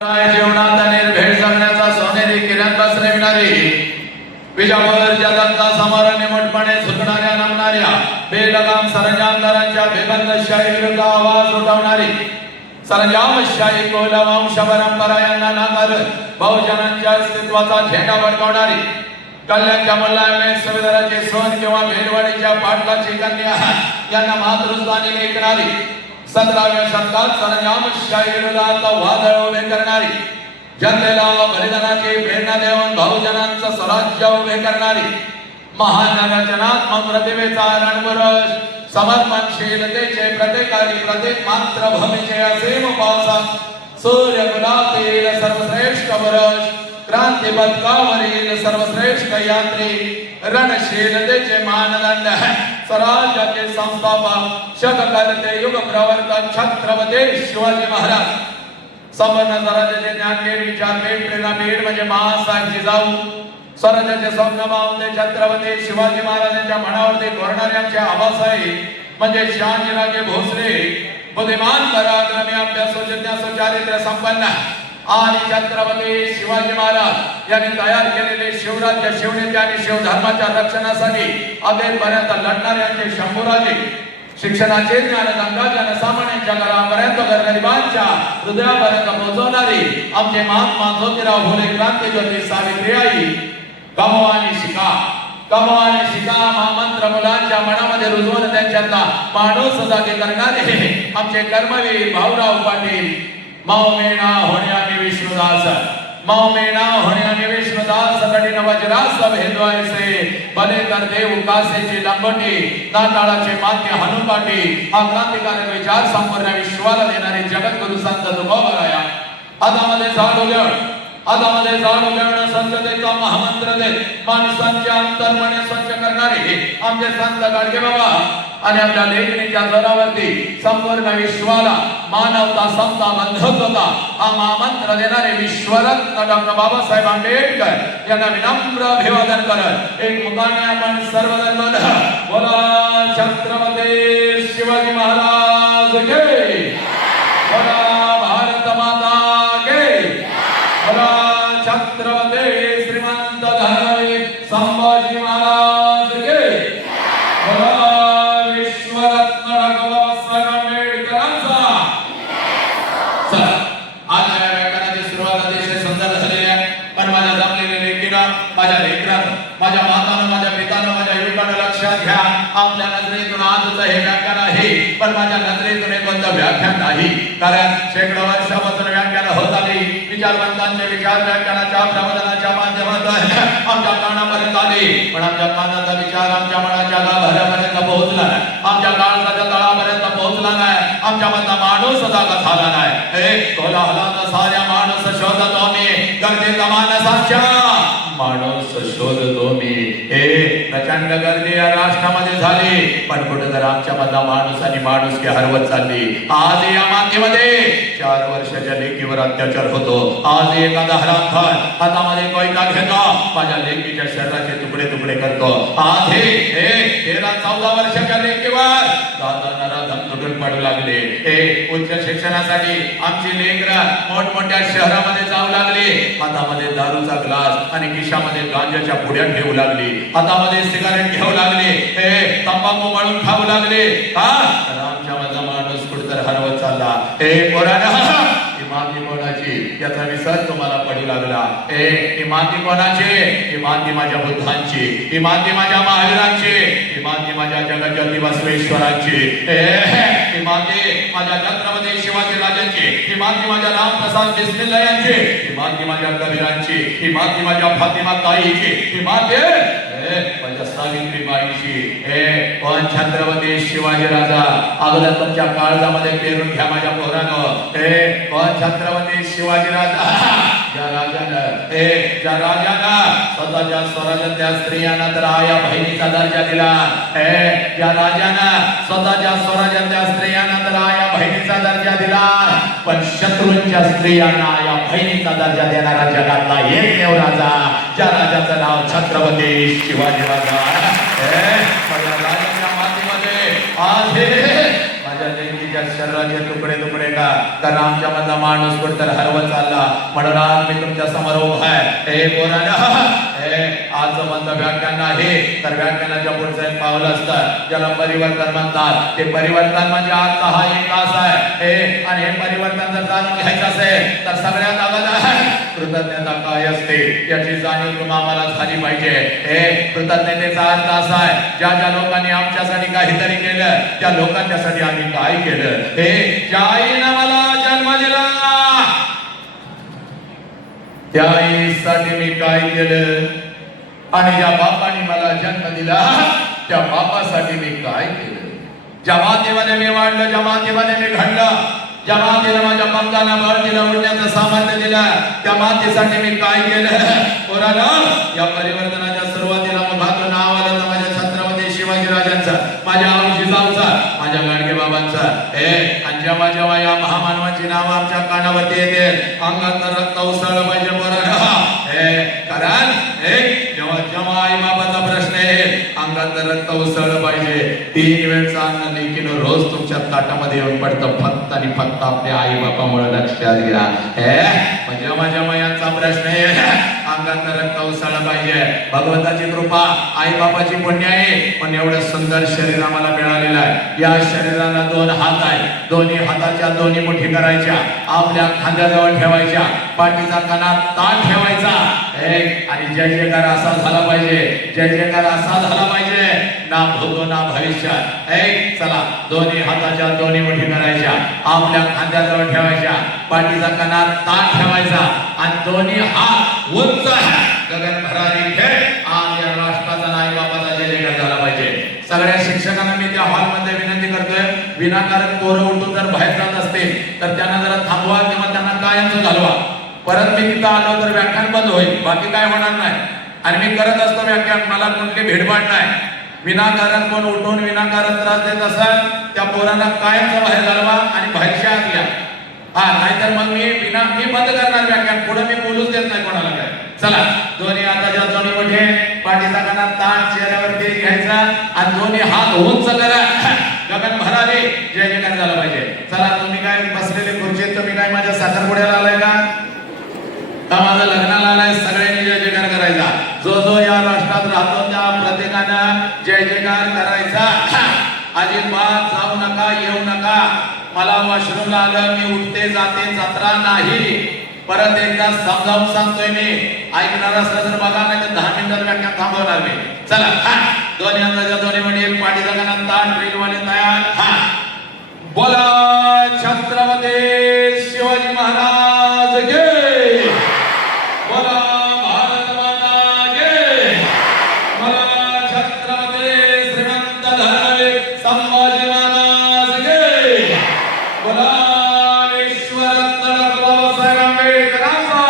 जीवनात निर्भेळ जगण्याचा सोनेरी किरण पसरविणारी विजावर जगता समोर निमटपणे झुकणाऱ्या नमणाऱ्या बेलगाम सरंजामदारांच्या बेबंदशाही विरुद्ध आवाज उठवणारी सरंजामशाही कुलवंश परंपरा यांना नाकारत बहुजनांच्या अस्तित्वाचा झेंडा फडकवणारी कल्याणच्या मुलायमे संविधानाचे सोन किंवा भेलवाडीच्या पाटलाची कन्या यांना मातृस्थानी लेखणारी 17व्या शतकात सरंजामशाही विरोधात वादळ उभे करणारी जनतेला बलिदानाची प्रेरणा देऊन बहुजनांचं स्वराज्य उभे करणारी महान रचनात्मक प्रतिभेचा रणपुरुष समर्पणशीलतेचे प्रत्येकाली प्रत्येक मातृभूमीचे असीम पावसात सूर्यकुलातील सर्वश्रेष्ठ पुरुष क्रांती पथकावरील सर्वश्रेष्ठ यात्री रणशीलतेचे मानदंड स्वराज्याचे संस्थापक शककर्ते युग प्रवर्तक छत्रपती शिवाजी महाराज संपूर्ण स्वराज्याचे ज्ञानपीठ विचारपीठ प्रेरणापीठ म्हणजे महासाहेब जिजाऊ स्वराज्याचे स्वप्न पाहून छत्रपती शिवाजी महाराजांच्या मनावरती कोरणाऱ्यांचे आबासाहेब म्हणजे शहाजीराजे भोसले बुद्धिमान पराक्रमी अभ्यासू जिज्ञासू चारित्र्य संपन्न आणि छत्रपती शिवाजी महाराज यांनी तयार केलेले शिवराज्य शिवनेते आणि शिवधर्माच्या रक्षणासाठी अखेरपर्यंत लढणाऱ्यांचे शंभूराजे शिक्षणाचे ज्ञानगंगा जनसामान्यांच्या घरापर्यंत गरिबांच्या हृदयापर्यंत पोहोचवणारी आमचे महात्मा ज्योतिराव फुले क्रांतीज्योती सावित्रीबाई कमवानी शिका महामंत्र मुलांच्या मनामध्ये रुजवून त्यांच्यातला माणूस जागे करणारे आमचे कर्मवीर भाऊराव पाटील मौमेणा होण्याने विष्णुदास कठीण वज्रास भेदवायचे भले तर देव कासेची लंबटी नाताळाचे मान्य हनुपाटी हा क्रांतिकारक विचार संपूर्ण विश्वाला देणारे जगद्गुरु संत तुकोबराया हातामध्ये झाड उगवणं संततेचा महामंत्र दे माणसांचे अंतर्मने स्वच्छ करणारे आमचे संत गाडगे बाबा आणि आपल्या लेखणीच्या जोरावरती संपूर्ण विश्वाला मानवता समता बंधुत्वता हा महामंत्र देणारे विश्वरत्न डॉक्टर बाबासाहेब आंबेडकर यांना विनम्र अभिवादन करत एक मुखाने आपण सर्वजण बोला छत्रपती शिवाजी महाराज के बोला भारत माता के बोला छत्रपती श्रीमंत धर्मवीर संभाजी महाराज के बोला विश्वरत्न डॉक्टर बाबासाहेब आंबेडकरांचा आज या व्याख्यानाची सुरुवात अतिशय सुंदर झालेली आहे पण माझ्या जमलेल्या लेखीनं माझ्या लेकरानं माझ्या मातानं माझ्या पितानं माझ्या युवकानं लक्षात घ्या आपल्या नजरेतून आजचं हे व्याख्यान आहे पण माझ्या नजरेतून हे कोणतं व्याख्यान नाही कारण शेकडो वर्षापासून व्याख्यान होत आली विचारवंतांचे विचार व्याख्यानाच्या प्रबोधनाच्या माध्यमातून आमच्या कानापर्यंत आले पण आमच्या कानाचा विचार आमच्या मनाच्या गाभाऱ्यापर्यंत पोहोचला नाही आमच्या काळजाच्या तळापर्यंत पोहोचला नाही आमच्या मधला माणूस जागा झाला नाही हे कोलाहलाचा साऱ्या माणूस शोधतो मी गर्दीचा माणसाच्या माणूस शोधतो मी हे प्रचंड गर्दी या राष्ट्रामध्ये झाली पण कुठे तर आमच्या मधला माणूस आणि माणूस की हरवत चालली आज या मातीमध्ये 4 वर्षाच्या लेकीवर अत्याचार होतो आज एखादा हरामखोर हातामध्ये कोयता घेतो माझ्या लेकीच्या शरीराचे तुकडे तुकडे करतो आज हे 13-14 वर्षाच्या लेकीवर दादा तुटून पडू लागले हे उच्च शिक्षणासाठी आमची लेकरं मोठमोठ्या शहरामध्ये जाऊ लागली हातामध्ये दारूचा ग्लास आणि खिशामध्ये गांजाच्या पुड्या ठेवू लागली हातामध्ये सिगारेट घेऊ लागले हे तंबाखू मळून खाऊ लागले हा तर आमच्या मधला माणूस कुठेतरी हरवत चालला हे पोरांनो माती कोणाची याचा विसर तुम्हाला पडू लागला ही माती कोणाची ही माती माझ्या बुद्धांची ही माती माझ्या महावीरांची ही माती माझ्या जगज्योती बसवेश्वरांची ही माती माझ्या छत्रपती शिवाजी राजांची ही माती माझ्या रामप्रसाद बिस्मिल्ला यांची ही माती माझ्या कबीरांची ही माती माझ्या फातिमा ताईची ही माती माझ्या सावित्रीबाईची कोण छत्रपती शिवाजी राजा अगोदर तुमच्या काळजामध्ये पेरून घ्या माझ्या पोरांनो कोण छत्रपती शिवाजी राजा ज्या राजानं स्वतःच्या स्वराज्यातल्या स्त्रियांना तर आया बहिणीचा दर्जा दिला ज्या राजानं स्वतःच्या स्वराज्यातल्या स्त्रियांना तर आया बहिणीचा दर्जा दिला पण शत्रूंच्या स्त्रियांना आया बहिणीचा दर्जा देणारा जगातला एकमेव राजा ज्या राजाचं नाव छत्रपती शिवाजी राजा माझ्या राजाच्या मातीमध्ये आज माझ्या त्यांच्या शरीराचे तुकडे तुकडे का, कारण आमच्या मधला माणूस कुठतर हरवत चालला, म्हणून आज मी तुमच्या समोर उभा आहे. हे पोरांनो, आज म्हणतं व्याख्यान आहे, तर व्याख्यानाच्या पुढचं एक पाऊल असतं ज्याला परिवर्तन म्हणतात. ते परिवर्तन म्हणजे आजचा हा एक तास आहे. आणि हे परिवर्तन जर जाणून घ्यायचं असेल तर सगळ्यात अगोदर कृतज्ञता काय असते याची जाणीव तुम्हाला झाली पाहिजे. कृतज्ञतेचा अर्थ असा आहे, ज्या ज्या लोकांनी आमच्यासाठी काहीतरी केलं त्या लोकांच्यासाठी आम्ही काय केलं. ज्या आईनं मला जन्म दिला त्या आईसाठी मी काय केलं, आणि ज्या बापाने मला जन्म दिला त्या बापासाठी मी काय केलं. ज्या मातेमध्ये मी वाढलं, ज्या मातेमध्ये मी घडलं, ज्या मातेला माझ्या पंखाला बळ दिलं, उडण्याचं सामर्थ्य दिलं, त्या मातेसाठी मी काय केलं. पोरांनो, या परिवर्तनाच्या सुरुवातीला माझं नाव आलं तर माझ्या छत्रपती शिवाजी राजांचं, माझ्या जिजाऊचं, माझ्या गाडगे बाबांचं. आणि जेव्हा जेव्हा या महामानवाची नाव आमच्या कानावरती येते अंगात रक्त उसळलं पाहिजे. पोरांनो, कारण जेव्हा जेव्हा आई बाबाचा प्रश्न आहे अंगात रक्त उसळलं पाहिजे. 3 वेळचं अन्न लेकीनं रोज तुमच्या ताटामध्ये येऊन पडतं फक्त आणि फक्त आपल्या आई बापामुळे. लक्षात घ्या. जेव्हा जेव्हा यांचा प्रश्न आहे अंगात रक्त उसळलं पाहिजे. भगवंताची कृपा, आई बापाची पुण्य आहे, पण एवढं सुंदर शरीर आम्हाला मिळालेलं आहे. या शरीराला 2 हात आहे, दोन्ही हाताच्या दोन्ही मुठी करायच्या, आपल्या खांद्याजवळ ठेवायच्या, पाठीचा कणा ताठ ठेवायचा. आणि जय जयकार असा झाला पाहिजे, जय जयकार असा झाला पाहिजे, ना भूतो ना भविष्यात. चला, दोन्ही हाताच्या दोन्ही मुठी करायच्या, आपल्या खांद्याजवळ ठेवायच्या, पाठीचा कणा ताठ ठेवायचा, आणि दोन्ही हात उंच गगन भरारी खेळ. आज या राष्ट्राचा आई बाबाचा जय जयकार झाला पाहिजे. सगळ्या शिक्षकांना मी त्या हॉलमध्ये विनंती करतोय, विनाकारण पोरं उठून जर बाहेर जात असतील तर त्यांना जरा थांबवा किंवा त्यांना कायमचं घालवा. परत मी तिथं आलो तर व्याख्यान बंद होईल, बाकी काय होणार नाही. आणि मी करत असतो व्याख्यान, मला कुठली भेडबाड नाही. विनाकारण कोण उठून विनाकारण त्रास देत असाल त्या पोरांना कायमचं बाहेर घालवा आणि बाहेरच्या आत या. नाहीतर मग मी बंद करणार व्याख्यान, पुढे मी बोलूच देत नाही कोणाला काय. चला, दोन्ही हाताच्या दोन्ही मुठे, पाठीचा कणा ताठ चेहऱ्यावरती घ्यायचा, आणि दोन्ही हात उंच करा, गगन भरारी, जय जयकार झाला पाहिजे. चला, तुम्ही काय बसलेले खुर्चीत, तुम्ही काय माझ्या साखरपुड्याला आलाय का माझं लग्नाला आलाय? सगळ्यांनी जय जयकार करायचा. जो जो या राष्ट्रात राहतो त्या प्रत्येकानं जय जयकार करायचा. अजिबात जाऊ नका, येऊ नका. मला वॉशरूमला आलं, मी उठते जाते, जत्रा नाही. परत एकदा समजावून सांगतोय मी, ऐकणार असलं तर बघा, नाही तर 10 मिनिटात व्याख्यान थांबवणार मी. चला, दोन्ही अंदाजा दोन्ही म्हणजे पाठीचा कणा ताठ, रीलवाले तयार. बोला छत्रपती शिवाजी महाराज के, बोला भारत माता के, बोला छत्रपती श्रीमंत धर्मवीर संभाजी महाराज के, बोला विश्वरत्न बाबासाहेब आंबेडकरांचा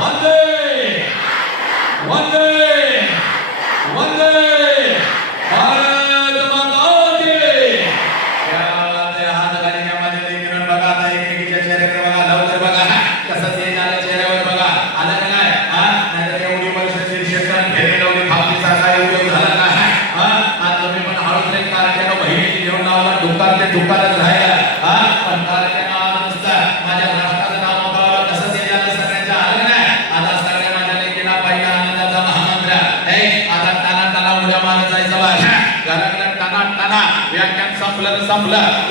वंदे वंदे वंदे भारत माता की. हात गाडीच्या मध्ये मिळून बघा, आता एकमेकीच्या चेहऱ्याकडे बघा, लवकर बघा कसं ते झालं चेहऱ्यावर बघा. आलं का नाही? नाहीतर एवढी वर्ष शिक्षण घेणे लावली खाली सरकारी उपयोग झाला का? आज तुम्ही पण हळूच एक कारखाना बहिणीची घेऊन लावला, दुकान ते दुकानच राहिला. पण कारखाना आज नसतं, माझ्या राष्ट्राचं नाव मोकळावं, कसं ते झालं सगळ्यांच्या. आलं का नाही? आता सगळ्या माझ्या लेकीला पहिला आनंदाचा महामंत्र. आता टाना टाना उड्या मारत जायचं बा, घराकडे टाना टाना. व्याख्यान संपलं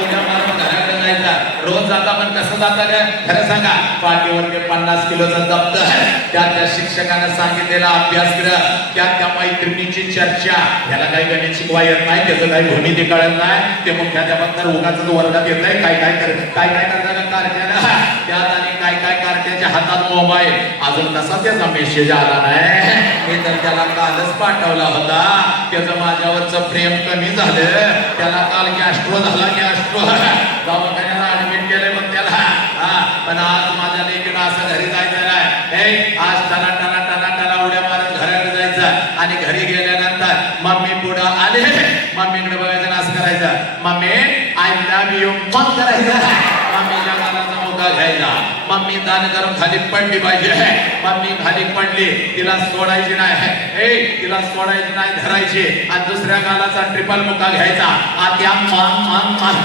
उड्या मारून घराकडे जायचं. रोज जाता पण कसं जाता ग? खरं सांगा. पाठीवर ते 50 किलोचं दप्तर, त्या शिक्षकानं सांगितलेला अभ्यासक्रम, त्या मैत्रिणीची चर्चा. याला काही गणित शिकवा येत नाही, त्याचं काही भूमिती कळत नाही, ते मुख्याध्यापक तर उगाच वर्गात येत नाही. काय करतात कारखाना, त्यात आणि काय कारखान्याच्या हातात मोबाईल. अजून तसा त्याचा मेसेज आला नाही, मी तर त्याला कालच पाठवला होता. त्याचं माझ्यावरचं प्रेम कमी झालं, त्याला काल गॅस्ट्रो झाला, गॅस्ट्रो दवाखान्याला ऍडमिट केलंय मग त्याला. पण आज माझ्या लेकीनं असं घरी जायचं नाही. आज टाना टाना टाना टाना उड्या मारत घराकडे जायचं, आणि घरी गेल्यानंतर मम्मी पुढं आले, मम्मीकडे बघायचं आणि असं करायचं, मम्मी आय लव्ह यू मग करायचं. मम्मीच्या गालाचा मुका घ्यायचा, मम्मी दान करून खाली पडली पाहिजे. मम्मी खाली पडली तिला सोडायची नाही, तिला सोडायची नाही, धरायची आणि दुसऱ्या गालाचा ट्रिपल मुका घ्यायचा. आत्या मान मान मान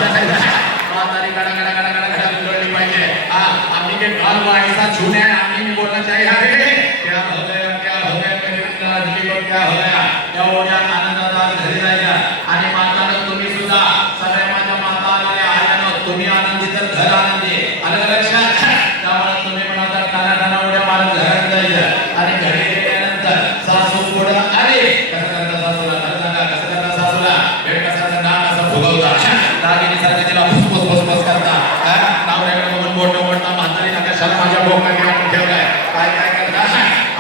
म्हातारी गडा गडा गडा गडा गडा गुंडळली पाहिजे. आम्ही के गाल वायसा छूने आम्ही बोलना चाहिए अरे क्या हो गया मेरे लाडली को क्या हो गया. एवढ्या आनंदात आज घरी जायचा आणि मातानं तुम्ही सुद्धा सगळ्या माझ्या माता आलेल्या आल्यानं तुम्ही आनंदी तर घर आनंदी. आलं का लक्षात? त्यामुळे तुम्ही म्हणाला टाना टाना उड्या मारत घरात जायचं आणि घरी गेल्यानंतर सासू पुढं अरे कसं करता सासूला, खरं सांगा कसं करता सासूला, वेळ कसा नाक असं फुगवता दागिनीसारखं तिला फुसफुस फुसफुस करता. नवऱ्याकडे बघून बोट बोलता म्हातारी कशाला माझ्या बोका घेऊन ठेवलाय काय काय करता.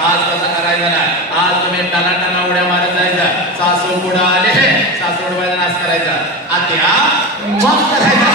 आज कसं करायचं ना, आज तुम्ही टाना टाना उड्या मारत जायचं. सासू पुढं आले सासू उडवायचा नाश करायचा. आत्या मग करायचा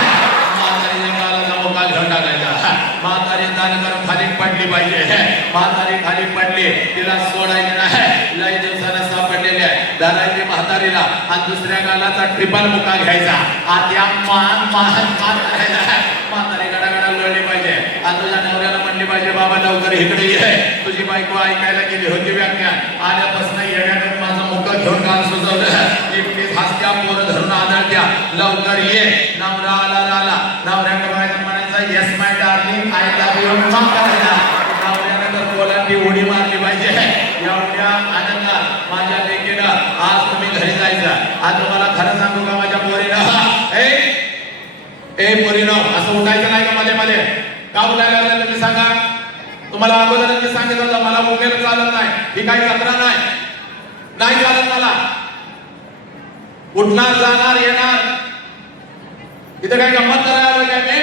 म्हातारीच्या गालाचा मुका घेऊन टाकायचा. म्हातारी दान करून खाली पडली पाहिजे. म्हातारी खाली पडली तिला सोडायची नाही, लई दिवसानं सापडलेली आहे, धरायची म्हातारीला आणि दुसऱ्या गालाचा ट्रिपल मुका घ्यायचा. आत्या मान मान मान करायचा. म्हातारी गडा गडा लढली पाहिजे आणि तुझ्या नवऱ्याला म्हणली पाहिजे बाबा लवकर इकडे ये, तुझी बायको ऐकायला गेली होती व्याख्यान, आल्यापासून येण्याकडे माझं मुख घेऊन गाल सुचवलं. एकटीच हसत्या पोरं धरून आदळत्या लवकर ये. नवरा आला नवऱ्याकडे बायको म्हणायचा yes my darling I love you मग करायला. नवऱ्याने तर बोलांची उडी मारली पाहिजे. एवढ्या आनंदात माझ्या लेकीनं आज तुम्ही घरी जायचं. आज तुम्हाला खरं सांगू का माझ्या पोरीनं ए पोरीनं असं उठायचं नाही का मध्ये मध्ये. का उठायला लागलं तुम्ही सांगा. तुम्हाला अगोदरच मी सांगितलं होतं मला मुंगेला चालत नाही, ही काही तक्रार नाही चालत मला. उठणार जाणार येणार इथं काय गंमत करायला काय मी.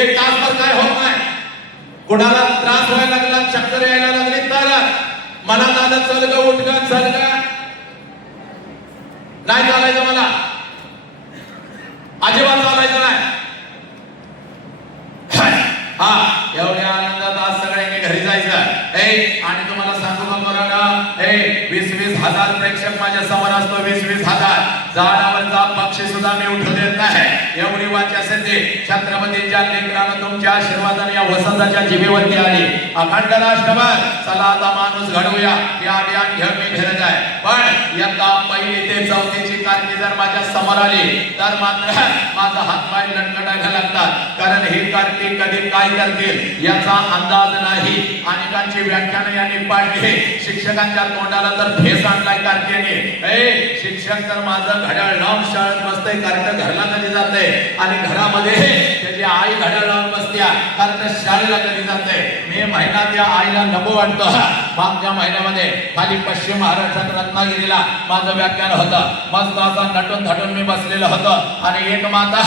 एक तासभर काय होत नाही. कुणाला त्रास व्हायला लागला, चक्कर यायला लागली तर मनात आलं चल ग उठ ग चल ग, नाही चालायचं मला, अजिबात चालायचं नाही. एवढ्या आनंदात आज सगळ्यांनी घरी जायचं. आणि तुम्हाला सांगू का बरं 20-20 हजार प्रेक्षक माझ्या समोर असतो. 20-20 हजार झाडावरचा पक्षी सुद्धा मी उठू देत नाही. एवढी वाचा सिद्धी छत्रपतींच्या लेकरानं तुमच्या आशीर्वादाने या वसंताच्या जिभेवरती आली. अखंड राष्ट्रभर चला आता माणूस घडवूया हे अभियान घेऊन मी फिरत आहे. पण यंदा 1ली ते 4थीची कारकी जर माझ्या समोर आली तर मात्र माझा हात पाय लटकटायला लागतात. कारण ही कारकी कधी काय करतील याचा अंदाज नाही. अनेकांची व्याख्यानं यांनी पाडली. शिक्षकांच्या तोंडाला तर फेस आणलाय कारकेने. शिक्षक तर माझं घड्याळ लावून शाळेत बसतंय, कार्ट घरला कधी जातंय आणि घरामध्ये त्याची आई घड्याळ लावून बसत्या, कार्ट शाळेला कधी जातंय. मे महिना त्या आईला नको वाटतो. मागच्या महिन्यामध्ये खाली पश्चिम महाराष्ट्रात रत्नागिरीला माझं व्याख्यान होतं. मस्त असा नटून थटून मी बसलेलं होतं आणि एक माता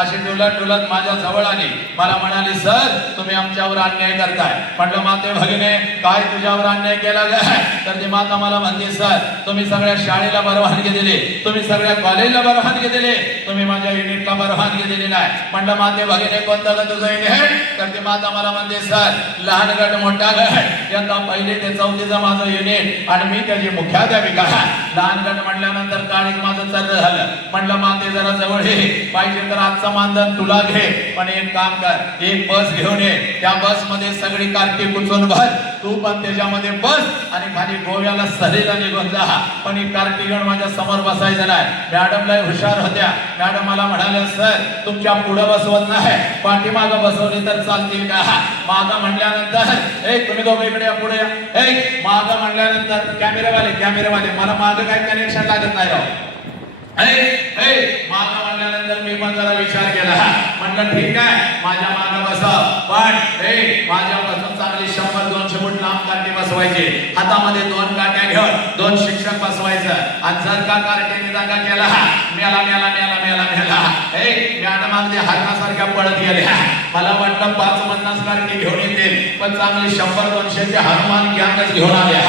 अशी डुलत डुलत माझ्या जवळ आली. मला म्हणाली सर तुम्ही आमच्यावर अन्याय करताय. म्हटलं माते भगिने काय तुझ्यावर अन्याय केला गया. तर ती माता मला म्हणते सर तुम्ही सगळ्या शाळेला परवानगी दिली, तुम्ही सगळ्या कॉलेजला परवानगी दिली, तुम्ही माझ्या युनिटला परवानगी दिली नाही. म्हटलं माते भगिने कोणतं ग तुझं युनिट. तर ती माता मला म्हणते सर लहान गट मोठा गट यंदा 1ली ते 4थीचं माझं युनिट आणि मी त्याची मुख्याध्यापिका. लहान गट म्हटल्यानंतर काळीक माझं चाललं झालं. म्हटलं माते जरा जवळ ये, पाहिजे तर आजचं मानधन तुला घे, पण एक काम कर एक बस घेऊन ये, त्या बस मध्ये सगळी कारकी कुचून भर, तू पण त्याच्यामध्ये बस आणि खाली गोव्याला सहलीला निघून जा. पण ही कारकी गण माझ्या समोर बसायचं नाही. मॅडमला हुशार होत्या. मॅडम मला म्हणाले सर तुमच्या पुढे बसवत नाही, पाठीमागं बसवली तर चालतील का. मागं म्हणल्यानंतर तुम्ही दोघं इकडे या पुढे या. मागं म्हणल्यानंतर कॅमेरेवाले मला मागं काही कनेक्शन लागत नाही राव. मागं म्हणल्यानंतर मी पण जरा विचार केला. म्हणलं ठीक आहे माझ्या मागं बसा, पण माझ्यापासून चांगली 100-200 फूट लांब कारटी बसवायची. हातामध्ये 2 काट्या घेऊन 2 शिक्षक बसवायचं आणि जर का कारटीने जागा केला मेला मॅडम अगदी हरणासारख्या पळत गेल्या. मला वाटलं 5-50 कारटी घेऊन येतील, पण चांगली 100-200 हनुमान गँगच घेऊन आल्या.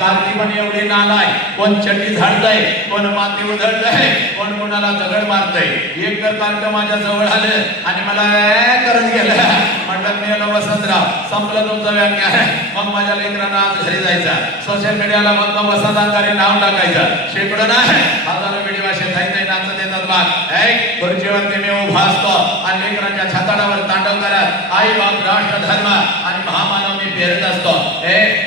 कारटी पण एवढी नालाय, कोण चटी झाडतय, कोण माती उधळतय, कोण कोणाला दगड मारतय. एक तर कारट माझ्या जवळ आलं आणि मला करत गेलं. म्हटलं मी याला वसंतराव संपलं तुमचं व्याख्यान. मग माझ्या लेकरांना आज घरी जायचं. सोशल मीडियाला मग वसंतांकारी नाव टाकायचं. शेकडो नाही हजारो व्हिडिओ असे जायचं व्याख्यानाचं देतात बघ. खुर्चीवरती मी उभा असतो आणि लेकरांच्या छाताडावर तांडव करत आई बाप राष्ट्र धर्म आणि महामानव मी पेरत असतो.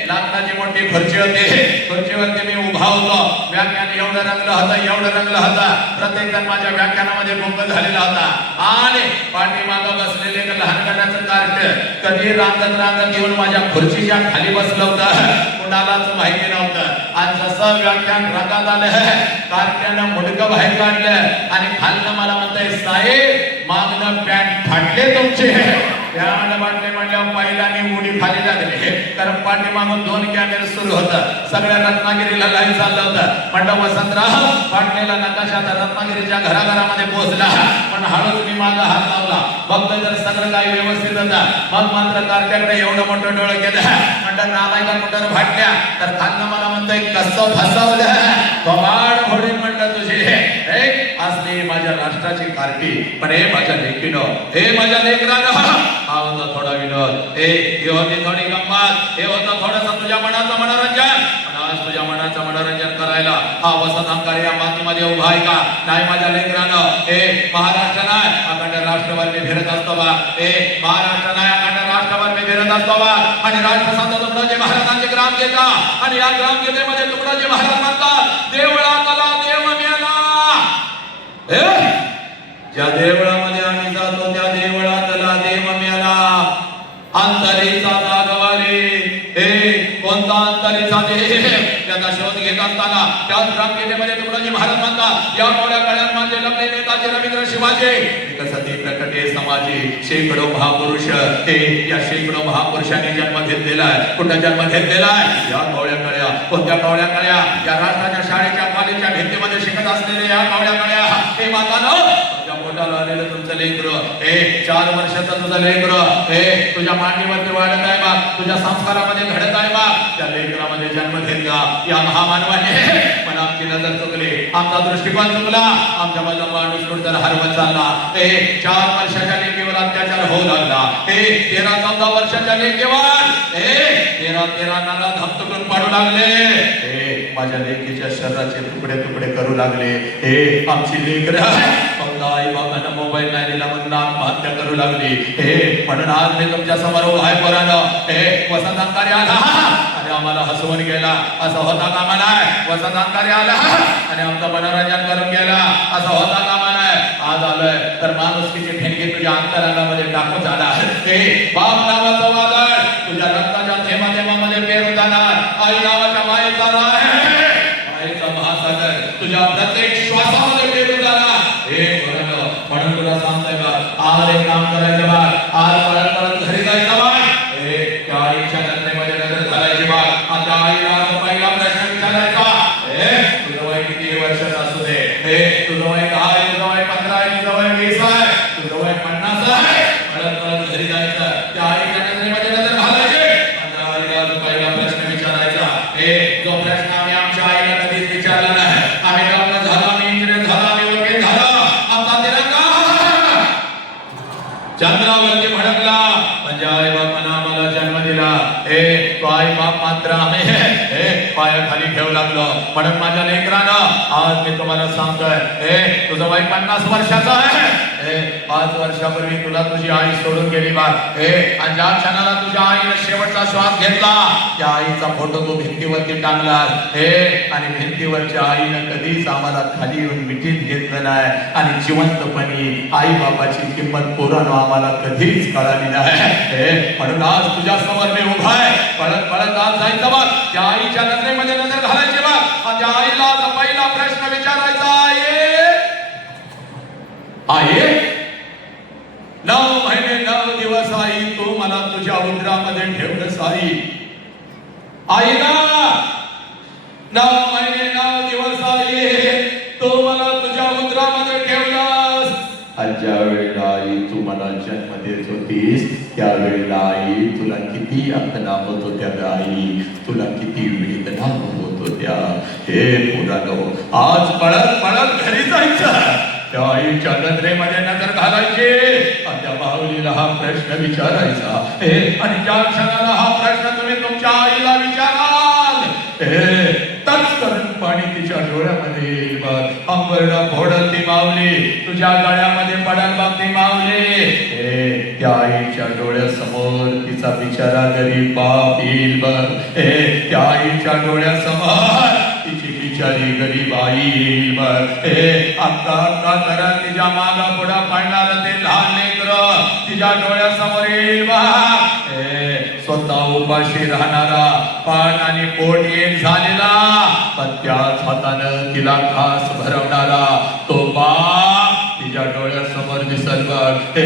लाकडाची मोठी खुर्ची होती, खुर्चीवरती मी उभा होतो. व्याख्यान एवढं रंगलं होतं, प्रत्येक जण माझ्या व्याख्यानामध्ये गुंग झालेला होता. आणि पाठीमागं बसलेले एक लहानपणाचं कार्ट कधी रांगत येऊन माझ्या खुर्चीच्या खाली बसलं होतं, कुणालाच माहिती नव्हतं. आणि जसं व्याख्यान रंगात आलं, कार्ट्यानं मुडकं बाहेर काढलं आणि खालनं मला म्हणतंय, साहेब मागणं पॅन्ट फाटले तुमचे. त्यानं वाटले म्हणल्यावर पहिल्याने उडी खाली लागली, कारण पाठीमागून 2 कॅमेरे सुरू होतं. सगळ्या रत्नागिरीला लाईव्ह चाललं होतं. म्हणलं वसंतराव, फाटलेला नकाशा आता रत्नागिरीच्या घराघरामध्ये पोहोचला. पण हळूच मी माझा हात लावला, बघतो तर सगळं काही व्यवस्थित होतं. मग मात्र कारच्याकडे एवढं मोठं डोळं केलं. म्हणलं नालायका कुठं फाटल्या, तर खालनं मला म्हणतोय कसं फसवलं, कमाड फोडीन म्हणलं तुझे. असली माझ्या राष्ट्राची कार्टी. पण हे माझ्या लेकीनं, हे माझ्या लेकरानं, हा होता थोडा विनोद, हे होती थोडी गंमत, हे होतं थोडंसं तुझ्या मनाचं मनोरंजन. पण आज तुझ्या मनाचं मनोरंजन करायला हा वसंत अंकार या मातीमध्ये उभा आहे का? नाही माझ्या लेकरानं. हे महाराष्ट्र नाही, अखंड राष्ट्रभर मी फिरत असतो बा. हे महाराष्ट्र नाही, अखंड राष्ट्रभर मी फिरत असतो बा. आणि राष्ट्रसंत तुकडोजी महाराजांचे ग्रामगीता, आणि या ग्रामगीतेमध्ये तुकडोजी महाराज म्हणतात, देवळातला देव मेला. ज्या देवळामध्ये आम्ही जातो त्या देवळातला देव मेला. अंतरीचा जागवाले, कोणता अंतरीचा देव, त्याचा शोध घेत असताना त्याच ग्रामगीतेमध्ये तुकडोजी महाराज म्हणतात, या मोठ्या काळात माझे लग्न नेताजी रवींद्र शिवाजी विकसती प्रकटे समाजी. शेकडो महापुरुष, या शेकडो महापुरुषांनी जन्म घेतलेला आहे. कुठं जन्म घेतलेला आहे? या कावळ्या कळ्या. कोणत्या कावळ्या कळ्या? या राष्ट्राच्या शाळेच्या कॉलेजच्या भिंतीमध्ये शिकत असलेले या कावळ्या कळ्या. हे मातानो, पोटाला आलेलं तुमचं लेकरं, 4 वर्षाचं तुझं लेकरं, तुझ्या मांडीवरती वाढत आहे बा, तुझ्या संस्कारामध्ये घडत आहे बा. त्या लेकरामध्ये जन्म घेतला या महामानवाने. पण आमची नजर चुकली, आमचा दृष्टिकोन चुकला, आमच्या माझा माणूस कुठतर हरवत चालला. 4 वर्षाच्या लेकीवर अत्याचार होऊ लागला. 13-14 वर्षाच्या लेकीवर 13 नाला धमतुकून पाडू लागले. माझ्या लेकीच्या शरीराचे तुकडे तुकडे करू लागले. आमची लेकरं आई बाबांना मोबाईल नाही दिला म्हणून आत्महत्या करू लागली. म्हणून आज मी तुमच्या समोर उभा आहे पोरांनो. वसंत अंकारी आला आणि आम्हाला हसवून गेला, असं होता कामा नाही. वसंत अंकारी आला आणि आमचं मनोरंजन करून गेला, असं होता कामा नाही. आज आलोय तर माणुसकीची ठेणगी तुझ्या अंतरंगामध्ये टाकून झाला. बाप नावाचं वादळ तुझ्या रक्ताच्या थेंबामध्ये पेरून जाणार. आई नावाच्या मायेचा मायेचा महासागर तुझ्या प्रत्येक श्वासामध्ये पेरून जाणार. म्हणून तुला सांगतोय बा, आज एक काम करायचं बा, आज परत घरी जायचं बा. त्या आईच्या नजरेमध्ये नजर घालायची बा. आता आईला पहिला प्रश्न विचारायचा, तुझं वय किती वर्षाचं असू दे, तुझं वय 10 आहे, तुझं वय 15 आहे, तुझं वय 20 आहे, तुझं वय 50 आहे. परत घरी जायचं, त्या आईच्या नजरेमध्ये नजर घालायची. आता आईला पहिला प्रश्न विचारायचा. जो प्रश्न आम्ही आमच्या आईला कधीच विचारला नाही. आम्ही डॉक्टर झालो, आम्ही इंजिनियर झालो, आम्ही वकील झालो, आमचा तिरंगा चंद्रावरती भडकला. म्हणजे आई बापानं आम्हाला जन्म दिला. तो आई बाप मात्र आम्ही पायाखाली ठेवू लागलो. म्हणून माझ्या लेकरानं आज मी तुम्हाला सांगतोय, तुझं वय 50 वर्षाचं आहे. 5 वर्षापूर्वी तुला तुझी आई सोडून गेली बा. आणि ज्या क्षणाला तुझ्या आईने शेवटचा श्वास घेतला, त्या आईचा फोटो तू भिंतीवरती टांगला. आणि भिंतीवरच्या आईनं कधीच आम्हाला खाली येऊन मिठीत घेतलं नाही. आणि जिवंतपणी आई बाबाची किंमत पोरांनो आम्हाला कधीच कळाली नाही. म्हणून आज तुझ्या समोर मी उभा आहे. पळत आज जायचं बघ, त्या आईच्या नजरेमध्ये नजर घालायची बघ. आणि त्या आईला आज पहिला प्रश्न विचारायचा, आई 9 महिने 9 दिवस आई तू मला तुझ्या उदरामध्ये ठेवलंस. आई ना 9 महिने 9 दिवस आई तू मला तुझ्या उदरामध्ये ठेवलंस. आणि ज्या वेळेला आई तू मला जन्म देत होतीस, त्यावेळेला आई तुला किती यातना होत होत्या ग आई, तुला किती वेदना होत होत्या. पोरांनो, आज पळत घरी जायचं, त्या आईच्या नजरेमध्ये नजर घालायची आणि त्या माऊलीला हा प्रश्न विचारायचा. आणि ज्या क्षणाला हा प्रश्न तुम्ही तुमच्या आईला विचाराल, तच करून पाणी तिच्या डोळ्यामध्ये येईल. अंबरडा फोडल ती माऊली, तुझ्या गळ्यामध्ये पडल बघ ती माऊली. त्या आईच्या डोळ्यासमोर तिचा बिचारा गरीब बाप येईल बघ. त्या आईच्या डोळ्यासमोर तिची बिचारी गरीब आई येईल बघ. अक्का अक्का करा तिच्या मागा पुढा पडणार ते लहान लेकर तिच्या डोळ्यासमोर येईल बघ. स्वतः उपाशी राहणारा पण आणि पोट एक झालेला पण त्याच हातानं तिला घास भरवणारा तो बाप तिच्या डोळ्यासमोर दिसल बघ.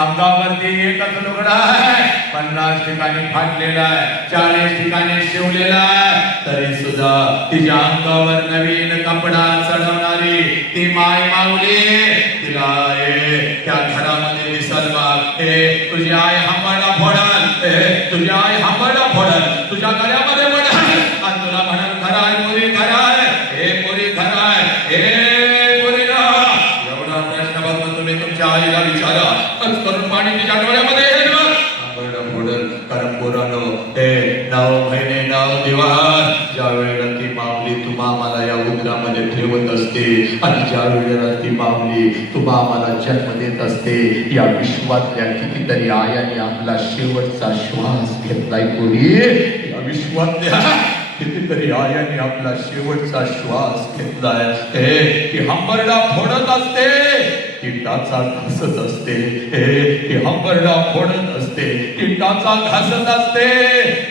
अंगावरती एकच लुगडा आहे, 50 ठिकाणी फाटलेला आहे, 40 ठिकाणी शिवलेला आहे, तरी सुद्धा तिच्या अंगावर नवीन कपडा चढवणारी ती माय माऊली तिला त्या घरामध्ये दिसल बघ. तुझी आई हंबरडा फोडल, तुझी आई हंबरडा फोडल, तुझ्या गळ्यामध्ये पडल आणि तुला म्हणल खरा आहे पुरी, खरा आहे पुरी, खरा आहे पुरी ना. एवढा प्रश्न बघ तुम्ही तुमच्या आईला विचारा. करून पाणी तिच्या डोळ्यामध्ये येईल बघ. हंबरडा फोडल कारण पोरानो 9 महिने 9 दिवस ज्या वेळेला ती माऊली तुम्हा आम्हाला या उदरामध्ये ठेवत असते आणि ज्या वेळेला ती माऊली तुम्हा आम्हाला जन्म देत असते, या विश्वातल्या कितीतरी आयाने आपला शेवटचा श्वास घेतलाय पुरी. या विश्वातल्या कितीतरी आयाने आपला शेवटचा श्वास घेतलाय. ती हंबरडा फोडत असते, ती टाचा घासत असते. ती हंबरडा फोडत असते, ती टाचा घासत असते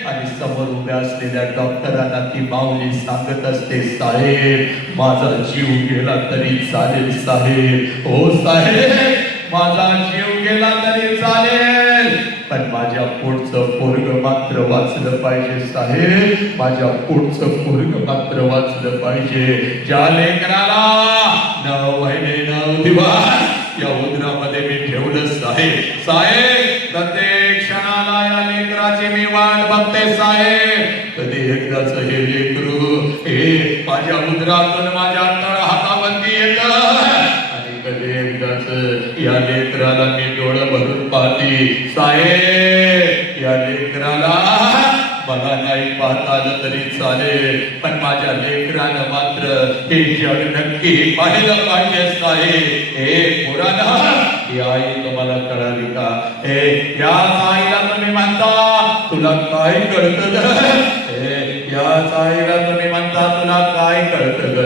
आणि समोर उभ्या असलेल्या डॉक्टरांना ती माऊली सांगत असते, साहेब माझा जीव गेला तरी चालेल साहेब, हो साहेब माझा जीव गेला तरी चालेल पण माझ्या पोटचं पोरग मात्र वाचलं पाहिजे साहेब, माझ्या पोटचं पोरग मात्र वाचलं पाहिजे. ज्या लेकराला 9 महिने 9 दिवस या उदरामध्ये मी ठेवलं साहेब, साहेब प्रत्येक क्षणाला या लेकराची मी वाट बघते साहेब. कधी एकदाच हे लेकरू माझ्या उदरातून माझ्या तळ हातावरती येतं आणि कधी एकदाच या लेकराला मी डोळं भरून पाहते साहेब. या लेकराला मला नाही पाहता आलं तरी चालेल पण माझ्या लेकरानं मात्र हे जग नक्की पाहिलं पाहिजे साहेब. पुराणा ही आई तुम्हाला कळाली का? या आईला तुम्ही म्हणता तुला काय कळतं? याच आईला तुम्ही म्हणता तुला काय कळतं ग?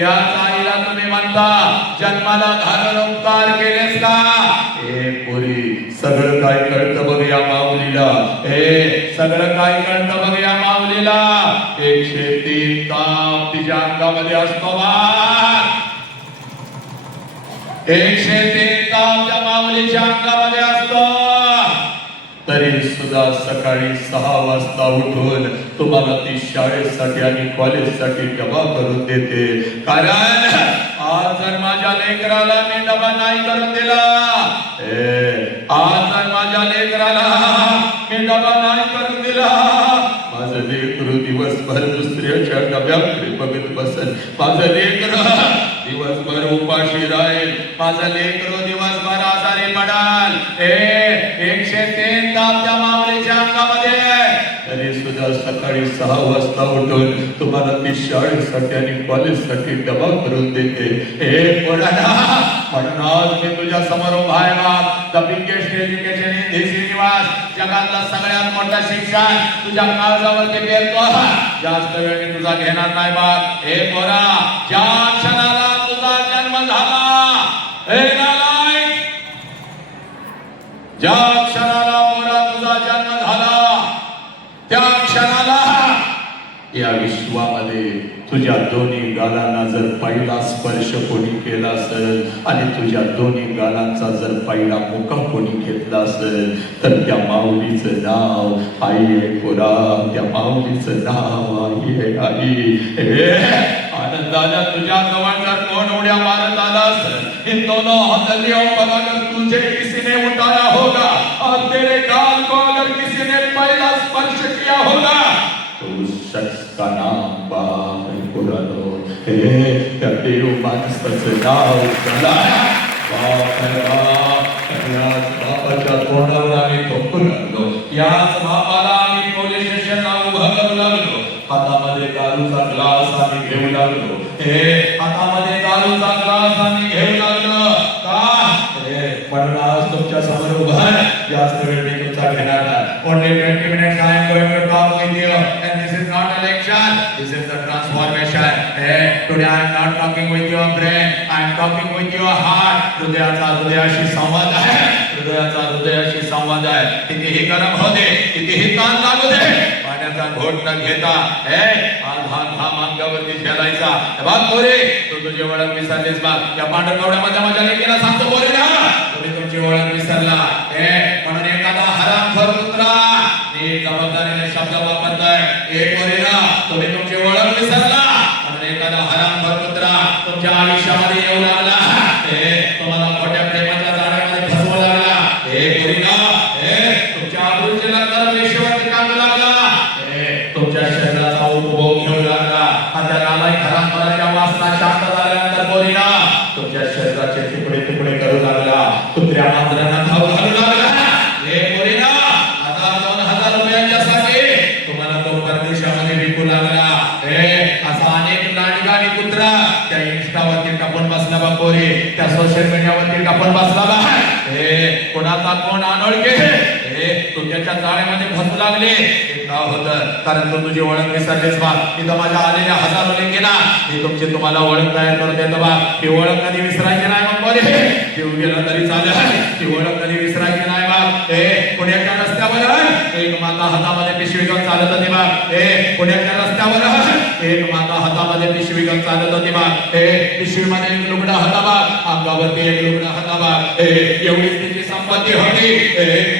याच आईला तुम्ही म्हणता जन्माला घालून उपकार केलेस का? पोरी सगळं काय कळतं बघ या माऊलीला. सगळं काय कळतं बघ या माऊलीला. 103 ताप तिच्या अंगामध्ये असतो बा. 103 ताप त्या माऊलीच्या अंगामध्ये असतो. तरी सुद्धा सकाळी 6 वाजता उठून तुम्हाला ती शाळेसाठी आणि कॉलेजसाठी डबा करून देते. कारण आज जर माझ्या लेकराला मी डबा नाही करून दिला, आज जर माझ्या लेकराला मी डबा नाही करून दिला, माझं लेकरू दिवसभर दुसऱ्याच्या डब्याकडे बघत बसल, माझं लेकरू दिवसभर उपाशी राहील, माझं लेकरू दिवसभर आजारी पडाल. 103 ताप त्या माऊलीच्या अंगामध्ये. तरी सुद्धा सकाळी 6 वाजता उठून तुम्हाला ती शाळेसाठी आणि कॉलेजसाठी डबा करून देते. म्हणून आज मी तुझ्या समोर उभा आहे बाप. The biggest education in this universe, जगातलं सगळ्यात मोठं शिक्षण तुझ्या काळजावरती पेरतो. जास्त वेळ मी तुझा घेणार नाही बाप. हे पोरा, ज्या क्षणाला तुझा जन्म झाला, हे नालायक, ज्या क्षणाला पोरा तुझा जन्म झाला त्या क्षणाला या विश्वामध्ये तुझ्या दोन्ही गालांना जर पहिला स्पर्श कोणी केला असेल आणि तुझ्या दोन्ही गालांचा जर पहिला मुका कोणी घेतला असेल तर त्या माऊलीचं नाव आई आहे पोरा. त्या माऊलीचं नाव आई आहे आई. आनंदाला तुझ्या जवळ जर कोण उड्या मारत आला असेल, इन दोनों हथेलियों पर अगर तुझे किसी ने उठाया होगा और तेरे गाल को अगर किसी ने पहला स्पर्श किया होगा तो उस शख्स का नाम बाप है पुरानो. त्या देव माणसाचं नाव झाला बाप है बाप. याच बापाच्या तोंडावर आम्ही ठोकू लागलो, याच बापाला आम्ही पोलीस स्टेशनला उभं करू लागलो. हातामध्ये दारूचा ग्लास आम्ही घेऊ लागलो, हातामध्ये दारूचा ग्लास आणि घेऊ लागलं का म्हणून आज तुमच्या समोर उभा आहे. जास्त वेळ मी तुमचा घेणार नाही. Only 20 minutes I am going to talk with you, and this is not election, this is the transformation. Today I am not talking with your brain, I am talking with your heart. हृदयाचा हृदयाशी संवाद आहे. हृदयाचा हृदयाशी संवाद आहे. कितीही गरम होते, कितीही ताण लागू दे, पाण्याचा घोट न घेता आज हा घाम अंगावरती झेलायचा. बघ पोरे, तू तुझी ओळख विसरलीस बघ. या पांढरकवड्यामध्ये माझ्या लेकीला सांगतो बोले ना, तुम्ही तुमची ओळख विसरला. म्हणून एखादा हरामखोर कुत्रा नीट जबाबदारीने शब्द वापरताय. पोरे ना, तुम्ही तुमची ओळख विसरला. म्हणून एखादा हरामखोर कुत्रा तुमच्या आयुष्यामध्ये येऊ लागला. तुम्हाला खोट्या प्रेमाच्या जाळ्यामध्ये फसवू लागला. पोरी ना, तुमच्या आबरूचे लग्न वेश्येवरती टाकू लागला. तुमच्या शरीराचा उपभोग घेऊ लागला. आता नालायक हरामखोराच्या वासना शांत झाल्यानंतर पोरी ना, तुमच्या शरीराचे तुकडे तुकडे करू लागला. कुत्र्या मांजरांना खाऊ घालू लागला. पोरी ना, 1000-2000 रुपयांच्यासाठी तुम्हाला तो परदेशामध्ये विकू लागला. असा अनेक लांडगा कुत्रा त्या इंस्टावरती टाकून बसला बा पोरी, त्या सोशल मीडियावरती टाकून बसला बा. कोणाचा कोण अनोळखी तू त्याच्या जाळ्यामध्ये फसू लागले. का होतं? कारण तू तुझी ओळख विसरलीस बा. इथं माझ्या आलेल्या हजारो लेकीना मी तुमची तुम्हाला ओळख तयार करून देतो बा. ही ओळख कधी विसरायची नाही मग पोरी. जीव गेला तरी चालेल, ती ओळख कधी विसरायची नाही बा. पुण्याच्या रस्त्यावर एक माता हातामध्ये पिशवी घेऊन चालत होती बा. पुण्याच्या रस्त्यावर एक माता हातामध्ये पिशवी घेऊन चालत होती बा. पिशवीमध्ये एक लुगडा होता बा, अंगावरती एक लुगडा होता बा. एवढीच तिची संपत्ती होती,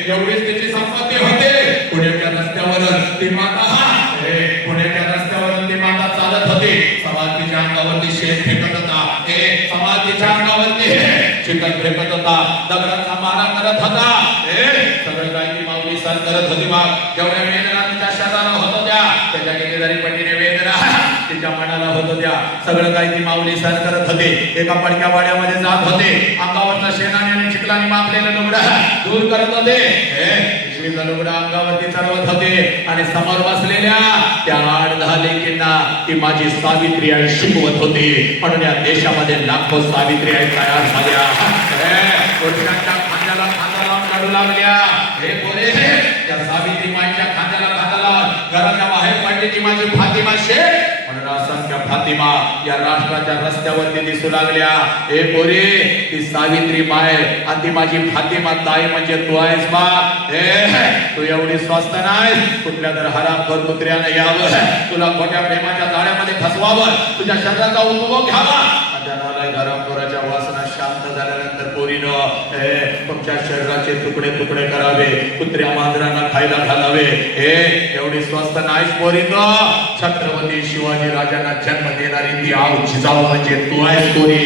एवढीच तिची संपत्ती होती. पुण्याच्या रस्त्यावर ती माता पुण्याच्या रस्त्यावर ती माता चालत होती. समाज तिच्या अंगावरती शेण फेकत होता. समाज तिच्या अंगावरती चिकन फेकत होता, दगडाचा मारा करत होता. सगळं काही ती माऊली सण करत होती बा. जेवढ्या वेदना तिच्या शरीराला होत होत्या, त्याच्या कितीतरी पटीने वेदना तिच्या मनाला होत होत्या. सगळं काही ती माऊली सण करत होते. एका पडक्या वाड्यामध्ये जात होते. अंगावरचा शेणाने आणि चिखलाने माखलेलं लुगडा दूर करत होते. पिशवीचा लुगडा अंगावरती चढवत होते आणि समोर बसलेल्या त्या 8-10 लेकींना ती माझी सावित्री आई शिकवत होती. म्हणून या देशामध्ये लाखो सावित्री आई तयार झाल्या. पुरुषांच्या खांद्याला खांदा लावून काढू लागल्या. पोरे, त्या सावित्री माईच्या खांद्याला खांदा लावून घराच्या बाहेर पडली ती माझी फातिमा शेख. म्हणून असंख्य फातिमा या राष्ट्राच्या रस्त्यावरती दिसू लागल्या. पोरे, ती सावित्री माय आणि ती माझी फातिमा ताई म्हणजे तू आहेस बा. तू एवढी स्वस्त नाही. कुठल्या तर हरामखोर कुत्र्याने यावं, तुला खोट्या प्रेमाच्या जाळ्यामध्ये फसवावं, तुझ्या शरीराचा उपभोग घ्यावा. हरामखोराच्या वासना शांत झाल्यानंतर पोरीनं तुमच्या शरीराचे तुकडे तुकडे करावे, कुत्र्या मांजरांना खायला घालावे. एवढी स्वस्त नाही पोरीनं. छत्रपती शिवाजी राजांना जन्म देणारी ती आव जिजाऊ म्हणजे तू आहेस पोरी.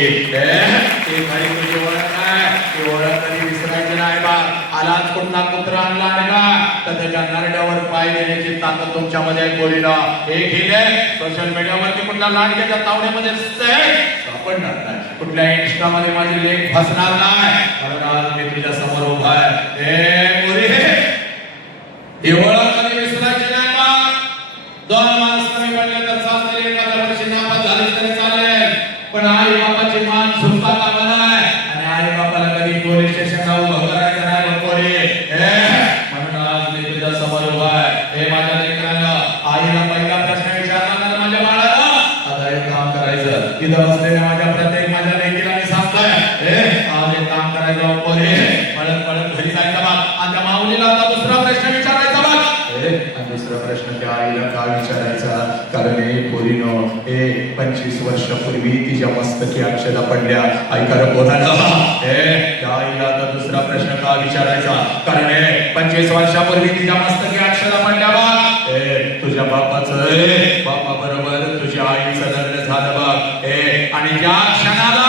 ती खरी तुझी ओळख आहे. ती ओळख कधी विसरायची नाही बा. आलाच कुठला कुत्रा आणला का तर त्याच्या नरड्यावर पाय देण्याची ताकद तुमच्यामध्ये आहे पोरीनं. सोशल मीडियावरती कुठला लाडक्याच्या तावड्यामध्ये सापडणार नाही. कुठल्या इंस्टामध्ये माझी लेख फसणार नाही. म्हणून आज मी तुझ्या समोर उभा आहे. पोरी, ही ओळख कधी विसरायची नाही बा. 2 माणसं कमी पडले तर चालते, एखाद्या वर्षी नापास झाली तरी चालेल, पण आई बापाची मान झुकता कामा नये. आणि आई बापाला कधी पोलीस स्टेशनला उभं करायचं नाही बा पोरी. म्हणून आज मी तुझ्या समोर उभा आहे. माझ्या लेकरांना आईला पहिला प्रश्न विचारला माझ्या बाळाला, आता एक काम करायचं. इथं बसलेल्या माझ्या प्रत्येक माझ्या लेकीला मी सांगतोय, आज एक काम करायचं पोरी. पळत पळत घरी जायचं बा. आणि त्या माऊलीला आता दुसरा प्रश्न विचारायचा बा. आणि दुसरा प्रश्न त्या आईला का विचारायचा? कारण पोरीनो 25 वर्षापूर्वी तिच्या मस्तकी अक्षदा पडल्या. ऐका कोणाला? त्या आईला आता दुसरा प्रश्न का विचारायचा? कारण 25 वर्षापूर्वी तिच्या मस्तकी अक्षदा पडल्या बा. तुझ्या बापाचं बापा बरोबर तुझ्या आईचं लग्न झालं बा. आणि ज्या क्षणाला